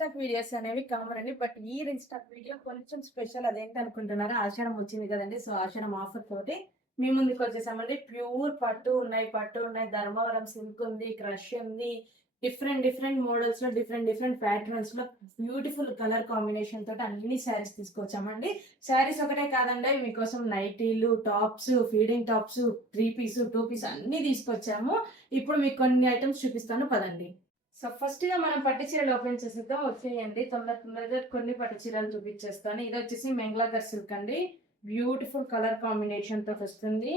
Restock videos అనేవి common అండి. But ఈ రీస్టాక్ వీడియో కొంచెం స్పెషల్. అదేంటి అనుకుంటున్నారా? ఆషాఢం వచ్చింది కదండి. సో ఆషాఢం ఆఫర్ తోటి మీ ముందుకు వచ్చేసామండి. ప్యూర్ పట్టు ఉన్నాయి, ధర్మవరం సిల్క్ ఉంది, క్రష్ ఉంది. డిఫరెంట్ మోడల్స్ లో డిఫరెంట్ ప్యాటర్న్స్ లో బ్యూటిఫుల్ కలర్ కాంబినేషన్ తోటి అన్ని శారీస్ తీసుకొచ్చామండి. శారీస్ ఒకటే కాదండి, మీకోసం నైటీలు, tops, feeding tops, 3 piece 2 piece అన్ని తీసుకొచ్చాము. ఇప్పుడు మీకు కొన్ని ఐటమ్స్ చూపిస్తాను పదండి. సో ఫస్ట్ గా మనం పట్టు చీరలు ఓపెన్ చేసేద్దాం. వచ్చేయండి తొందరగా కొన్ని పట్టు చీరలు చూపించేస్తాను. ఇది వచ్చేసి మెంగ్లాగర్ సిల్క్ అండి. బ్యూటిఫుల్ కలర్ కాంబినేషన్ తోటి వస్తుంది.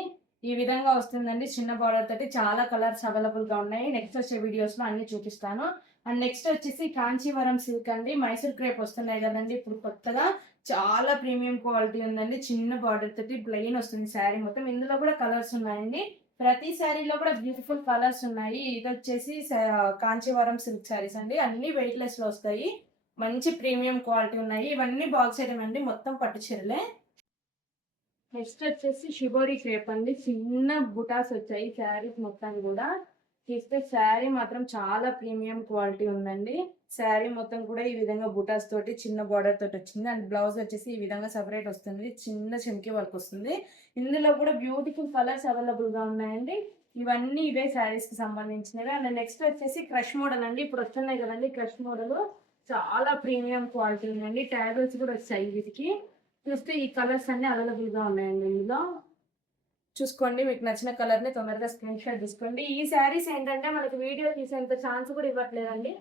ఈ విధంగా వస్తుందండి. చిన్న బార్డర్ తోటి చాలా కలర్స్ అవైలబుల్ గా ఉన్నాయి. నెక్స్ట్ వచ్చే వీడియోస్ లో అన్ని చూపిస్తాను. అండ్ నెక్స్ట్ వచ్చేసి కాంచీవరం సిల్క్ అండి. మైసూర్ క్రేప్ వస్తున్నాయి కదండి ఇప్పుడు కొత్తగా. చాలా ప్రీమియం క్వాలిటీ ఉందండి. చిన్న బార్డర్ తోటి ప్లెయిన్ వస్తుంది శారీ మొత్తం. ఇందులో కూడా కలర్స్ ఉన్నాయండి. ప్రతి శారీలో కూడా బ్యూటిఫుల్ కలర్స్ ఉన్నాయి. ఇది వచ్చేసి కాంచీవరం సిల్క్ శారీస్ అండి. అన్ని వెయిట్ లెస్ లో వస్తాయి. మంచి ప్రీమియం క్వాలిటీ ఉన్నాయి. ఇవన్నీ బాక్స్ ఐటమ్ అండి. మొత్తం పట్టు చీరలే. నెక్స్ట్ వచ్చేసి షిబోరి క్రేప్ అండి. చిన్న బుటాస్ వచ్చాయి శారీస్ మొత్తం కూడా. తీస్తే శారీ మాత్రం చాలా ప్రీమియం క్వాలిటీ ఉందండి. శారీ మొత్తం కూడా ఈ విధంగా బుటాస్ తోటి చిన్న బార్డర్ తోటి వచ్చింది. అండ్ బ్లౌజ్ వచ్చేసి ఈ విధంగా సెపరేట్ వస్తుంది. చిన్న చెంకి వర్క్ వస్తుంది. ఇందులో కూడా బ్యూటిఫుల్ కలర్స్ అవైలబుల్ గా ఉన్నాయండి. ఇవన్నీ ఇవే శారీస్ కి సంబంధించినవి. అండ్ నెక్స్ట్ వచ్చేసి క్రష్ మోడల్ అండి. ఇప్పుడు వస్తున్నాయి కదండి క్రష్ మోడల్. చాలా ప్రీమియం క్వాలిటీ ఉందండి. ట్యాగల్స్ కూడా వచ్చాయి వీటికి. చూస్తే ఈ కలర్స్ అన్ని అవైలబుల్ గా ఉన్నాయండి. ఇందులో చూసుకోండి. మీకు నచ్చిన కలర్ ని తొందరగా స్క్రీన్ షాట్ తీసుకోండి. ఈ శారీస్ ఏంటంటే మనకి వీడియో తీసేంత ఛాన్స్ కూడా ఇవ్వట్లేదండి.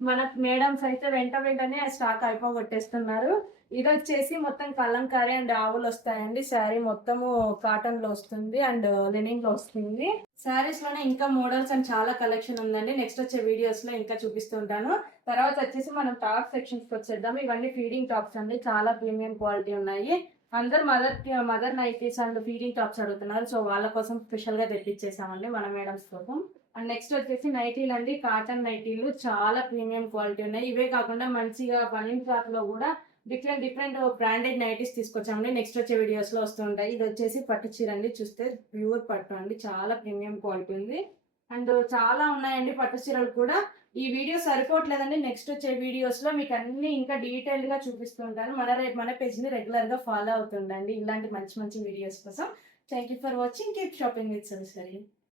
మన మేడమ్స్ అయితే వెంటనే స్టాక్ అయిపోగొట్టేస్తున్నారు. ఇది వచ్చేసి మొత్తం కలంకారీ అండ్ ఆవులు వస్తాయండి. శారీ మొత్తము కాటన్ లో వస్తుంది అండ్ లెనిన్ లో వస్తుంది. శారీస్ లోనే ఇంకా మోడల్స్ అండ్ చాలా కలెక్షన్ ఉందండి. నెక్స్ట్ వచ్చే వీడియోస్ లో ఇంకా చూపిస్తుంటాను. తర్వాత వచ్చేసి మనం టాప్ సెక్షన్స్ కి వచ్చేద్దాం. ఇవన్నీ ఫీడింగ్ టాప్స్ అండి. చాలా ప్రీమియం క్వాలిటీ ఉన్నాయి. అందరు mother nighties and feeding tops అడుగుతున్నారు. సో వాళ్ళ కోసం స్పెషల్ గా తెప్పించేసామండి మన మేడమ్స్ కోసం. అండ్ నెక్స్ట్ వచ్చేసి నైటీలు అండి. కాటన్ నైటీలు చాలా ప్రీమియం క్వాలిటీ ఉన్నాయి. ఇవే కాకుండా మంచిగా బనియన్ క్లాత్ లో కూడా డిఫరెంట్ బ్రాండెడ్ నైటీస్ తీసుకొచ్చామండి. నెక్స్ట్ వచ్చే వీడియోస్ లో వస్తుంటాయి. ఇది వచ్చేసి పట్టు చీర అండి. చూస్తే ప్యూర్ పట్టు అండి. చాలా ప్రీమియం క్వాలిటీ ఉంది. అండ్ చాలా ఉన్నాయండి పట్టు చీరలు కూడా. ఈ వీడియో సరిపోవట్లేదండి. నెక్స్ట్ వచ్చే వీడియోస్ లో మీకు అన్ని ఇంకా డీటెయిల్ గా చూపిస్తుంటాను. మన పేజ్ ని రెగ్యులర్ గా ఫాలో అవుతుండండి ఇలాంటి మంచి వీడియోస్ కోసం. Thank you for watching. Keep shopping with సరి.